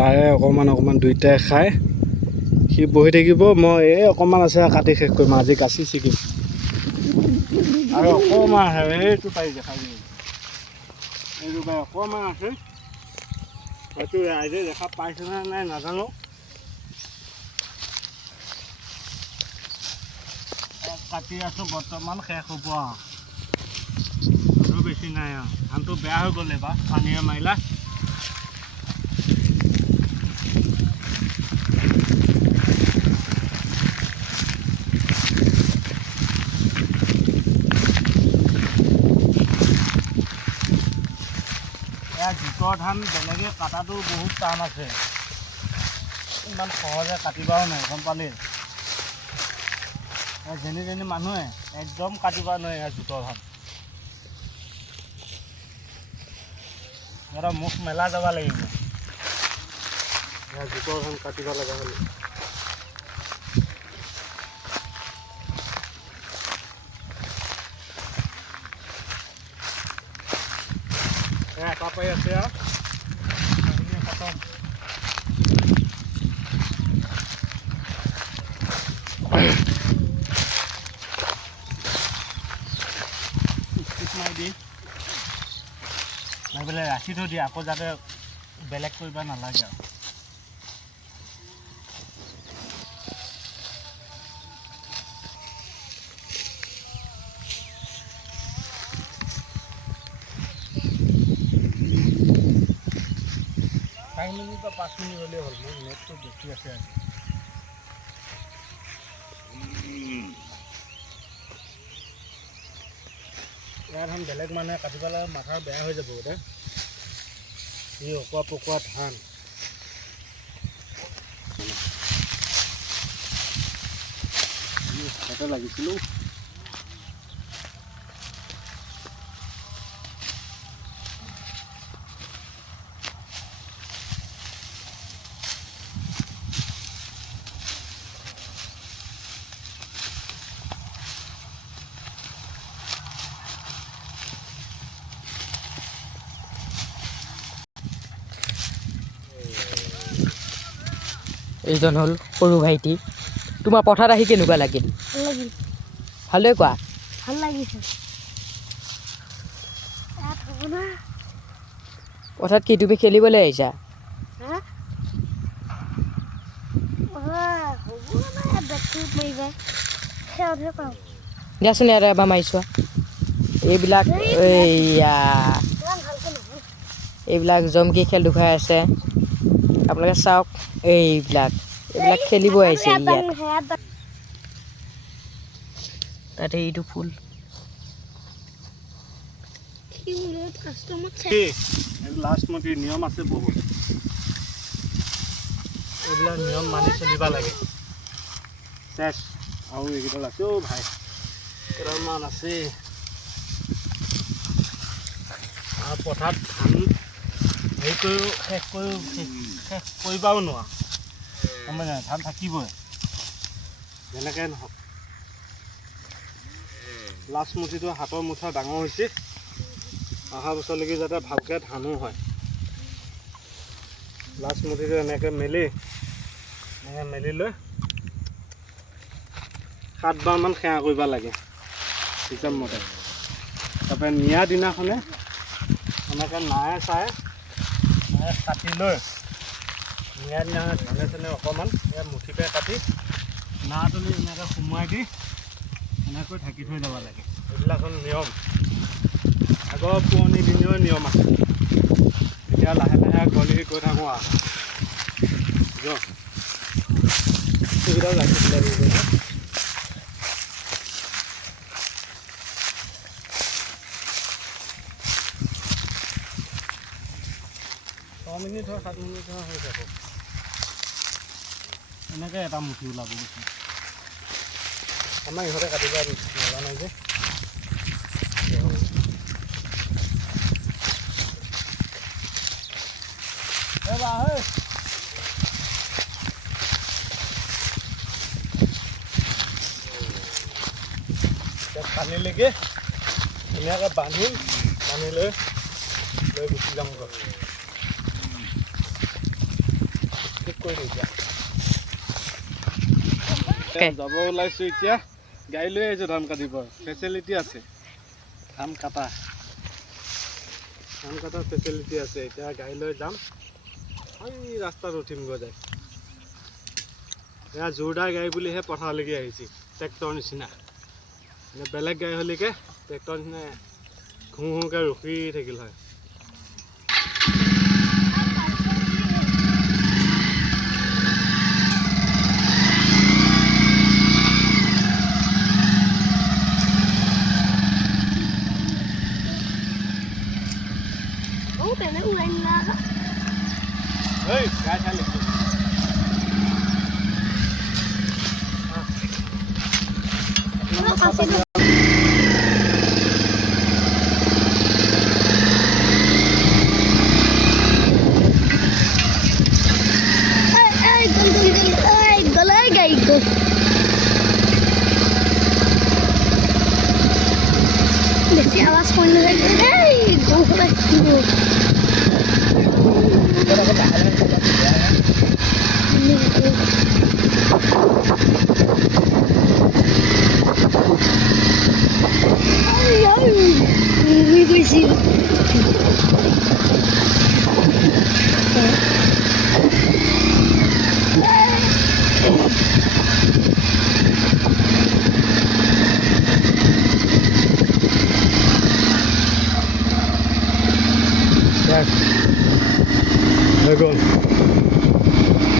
তাৰে অকণমান দুইটাই খাই সি বহি থাকিব। মই এই অকণমান আছে কাটি শেষ কৰিম। আজি কাচি ছিকিম আৰু অকণমান আছে এইটো পাৰি দেখাই দিম। এইটো পাই অকণমান আছে, হয়তো ৰাইজে দেখা পাইছেনে নাই নাজানো। কাটি আছোঁ বৰ্তমান শেষ হ'ব আৰু বেছি নাই আৰু। ধানটো বেয়া হৈ গ'ল এবাৰ পানীয়ে মাৰিলা। গোটৰ ধান বেলেগে কাটাটো বহুত টান আছে, ইমান সহজে কাটিবও নাই, গম পালি। যেনি মানুহে একদম কাটিব নোৱাৰে ইয়াৰ গোটৰ ধান। সিহঁতৰ মুখ মেলা যাব লাগিব ইয়াৰ গোটৰ ধান কাটিব লগা হ'লে। এটা পাই আছে আৰু খতম। মাৰি দি মাৰি পেলাই ৰাখি থৈ দিয়ে আকৌ, যাতে বেলেগ কৰিব নালাগে আৰু। চাৰি মিনিট বা 5 মিনিট হ'লেই হ'ল। মোৰ নেটটো বেছি আছে আজি। ইয়াৰ ধান বেলেগ মানুহে কাটিব লাগে, মাথা বেয়া হৈ যাব গোটেই। এই অকোৱা পকোৱা ধান হাততে লাগিছিলোঁ। এইজন হ'ল সৰু ভাইটি। তোমাৰ পথাৰত আহি কেনেকুৱা লাগিল? ভাল লাগিল। ভালে কোৱা। ভাল লাগিছে। পথাৰত কি তুমি খেলিবলৈ আহিছা? দিয়াচোন ইয়াত এবাৰ মাৰি চোৱা। এইবিলাক জমকি খেল দেখুৱাই আছে। আপোনালোকে চাওক, এইবিলাক খেলিব আহিছে ইয়াত। তাতে এইটো ফুল লাষ্টমতি নিয়ম আছে বহুত, এইবিলাক নিয়ম মানি চলিব লাগে। চেছ আৰু এইকেইডাল আছে অ' ভাই, কেইডালমান আছে। আৰু পথাৰত ধান হেৰি কৰিও শেষ কৰিবও নোৱাৰা, গম পাইছা নাই? ধান থাকিবই যেনেকৈ নহওক। লাষ্ট মুঠিটো হাতৰ মুঠা ডাঙৰ হৈছে, অহা বছৰলৈকে যাতে ভালকৈ ধানো হয়। লাষ্ট মুঠিটো এনেকৈ মেলি লৈ 7 বাৰমান সেৱা কৰিব লাগে হিচাপ মতে। তাৰপৰা নিয়াৰ দিনাখনে এনেকৈ নায়ে চায়ে কাটি লৈ নিয়াৰ দিনাখনে ধানে অকণমান মুঠিতে কাটি নাতুলি এনেকৈ সোমোৱাই দি এনেকৈ ঢাকি থৈ যাব লাগে। এইবিলাক হ'ল নিয়ম, আগৰ পুৰণি দিনৰ নিয়ম আছে। এতিয়া লাহে লাহে গঢ়ি গৈ থাকোঁ আৰু সেইকেইটাও ৰাখি পেলাই দিব। 6 মিনিট হয় 7 মিনিট হয় হৈ যাব। এনেকৈ এটা মুঠি ওলাব গৈছে। আমাৰ ইহঁতে কাটিব নাজানে যে। পানীলৈকে ধুনীয়াকৈ বান্ধিম, বান্ধি লৈ গুচি যাম গৈ। যাব ওলাইছো এতিয়া গাড়ী লৈ আহিছো ধান কাটিব ফেচিলিটি আছে ধান কাটা ফেচিলিটি আছে এতিয়া গাড়ী লৈ যাম এই ৰাস্তাত উঠিম গৈ যায় এয়া জোৰদাৰ গাড়ী বুলিহে পথাৰলৈকে আহিছে ট্ৰেক্টৰ নিচিনা বেলেগ গাড়ী হ'লেকে ট্ৰেক্টৰ নিচিনা ঘূ ঘূকৈ ৰখি থাকিল হয় Hey, guys, I live. Bersih awas pun lagi. Go back to. Ay, ay, muy